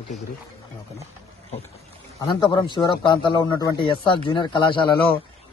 Okay గురు. ఓకేనా? Okay. Anantapuram శివర ప్రాంతంలో ఉన్నటువంటి ఎస్ఆర్ జూనియర్ కళాశాలలో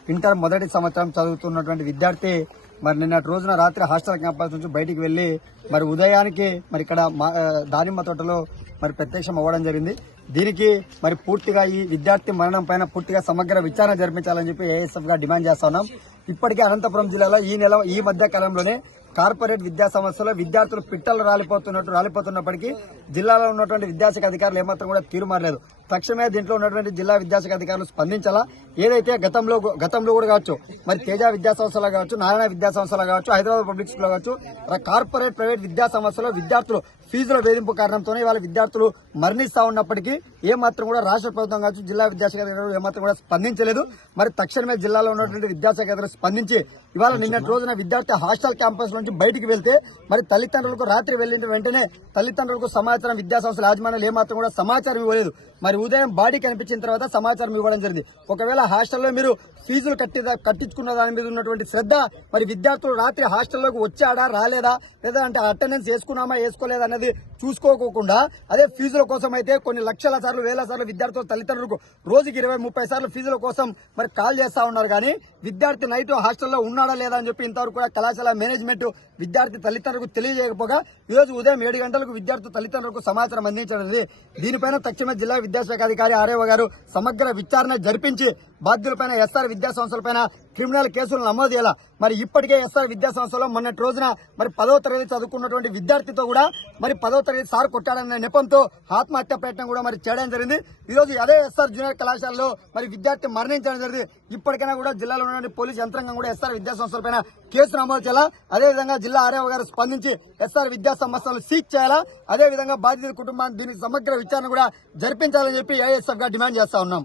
ఇంటర్ మొదటి సంవత్సరం చదువుతున్నటువంటి విద్యార్థి మరి నిన్నటి రోజున రాత్రి హాస్టల్ క్యాంపస్ నుంచి బయటికి వెళ్ళి మరి ఉదయానికి మరి ఇక్కడ మా- దానిమ్మ తోటలో మరి ప్రత్యక్షం అవ్వడం జరిగింది. దీనికి మరి పూర్తిగా ఈ విద్యార్థి మరణం పైన పూర్తిగా సమగ్ర విచారణ జరిపించాలని చెప్పి ఏఎస్ఎఫ్గా డిమాండ్ చేస్తున్నాం ఇప్పటికే అనంతపురం జిల్లాలో ఈ నెల ఈ మధ్య కాలంలోనే కార్పొరేట్ విద్యా సంస్థలో విద్యార్థులు పిట్టలు రాలిపోతున్నట్టు రాలిపోతున్నప్పటికీ జిల్లాలో ఉన్నటువంటి విద్యాశాఖ అధికారులు ఏమాత్రం కూడా తీరుమారలేదు. తక్షణమే దీంట్లో ఉన్నటువంటి జిల్లా విద్యాశాఖ అధికారులు స్పందించాలా? ఏదైతే గతంలో గతంలో కూడా కావచ్చు మరి తేజ విద్యా సంస్థలో కావచ్చు నారాయణ విద్యా సంస్థలో కావచ్చు హైదరాబాద్ పబ్లిక్ స్కూల్లో కావచ్చు కార్పొరేట్ ప్రైవేట్ విద్యా సంస్థలో విద్యార్థులు ఫీజుల వేధింపు కారణంతోనే వాళ్ళ విద్యార్థులు మరణిస్తా ఉన్నప్పటికీ ఏమాత్రం కూడా రాష్ట్ర ప్రభుత్వం కావచ్చు జిల్లా విద్యాశాఖ అధికారులు ఏమాత్రం కూడా స్పందించలేదు. మరి తక్షణమే జిల్లాలో ఉన్నటువంటి విద్యాశాఖ అధికారులు స్పందించి ఇవాళ నిన్నటి రోజున విద్యార్థి హాస్టల్ క్యాంపస్ నుంచి బయటికి వెళ్తే మరి తల్లిదండ్రులకు రాత్రి వెళ్ళిన వెంటనే తల్లిదండ్రులకు సమాచారం విద్యా సంస్థల యాజమాన్యాలు ఏమాత్రం కూడా సమాచారం ఇవ్వలేదు. మరి ఉదయం బాడీ కనిపించిన తర్వాత సమాచారం ఇవ్వడం జరిగింది. ఒకవేళ హాస్టల్లో మీరు ఫీజులు కట్టి కట్టించుకున్న దాని మీద ఉన్నటువంటి శ్రద్ధ మరి విద్యార్థులు రాత్రి హాస్టల్లోకి వచ్చాడా రాలేదా లేదా అంటే అటెండెన్స్ వేసుకున్నామా వేసుకోలేదా అనేది చూసుకోకుండా అదే ఫీజుల కోసం అయితే కొన్ని లక్షల సార్లు వేల సార్లు విద్యార్థుల తల్లిదండ్రులకు రోజుకి ఇరవై ముప్పై సార్లు ఫీజుల కోసం మరి కాల్ చేస్తా ఉన్నారు. కానీ విద్యార్థి నైట్ హాస్టల్లో ఉన్నాడా లేదా అని చెప్పి ఇంతవరకు కూడా కళాశాల మేనేజ్మెంట్ విద్యార్థి తల్లిదండ్రులకు తెలియజేయకపోగా ఈరోజు రోజు ఉదయం ఏడు గంటలకు విద్యార్థి తల్లిదండ్రులకు సమాచారం అందించడం అనేది దీనిపైన తక్షణమే జిల్లా విద్యాశాఖ అధికారి ఆర్యవ గారు సమగ్ర విచారణ జరిపించి బాధ్యులపైన ఎస్ఆర్ విద్యా సంస్థలపైన క్రిమినల్ కేసులు నమోదు చేయాల? మరి ఇప్పటికే ఎస్ఆర్ విద్యా సంస్థలో మొన్నటి రోజున మరి పదో తరగతి చదువుకున్నటువంటి విద్యార్థితో కూడా మరి పదో తరగతి సార్ కొట్టాడన్న నెపంతో ఆత్మహత్య ప్రయత్నం కూడా మరి చేయడం జరిగింది. ఈ రోజు అదే ఎస్ఆర్ జూనియర్ కళాశాలలో మరి విద్యార్థి మరణించడం జరిగింది. ఇప్పటికైనా కూడా జిల్లాలో ఉన్నటువంటి పోలీస్ యంత్రాంగం కూడా ఎస్ఆర్ విద్యా సంస్థలపైన కేసు నమోదు చేయాలా? అదేవిధంగా జిల్లా ఆర్యవ గారు స్పందించి ఎస్ఆర్ విద్యా సంస్థలు సీజ్ చేయాలా? అదేవిధంగా బాధితుల కుటుంబాన్ని దీనికి సమగ్ర విచారణ కూడా జరిపించాలని చెప్పి ఏఎస్ఎఫ్గా డిమాండ్ చేస్తా ఉన్నాం.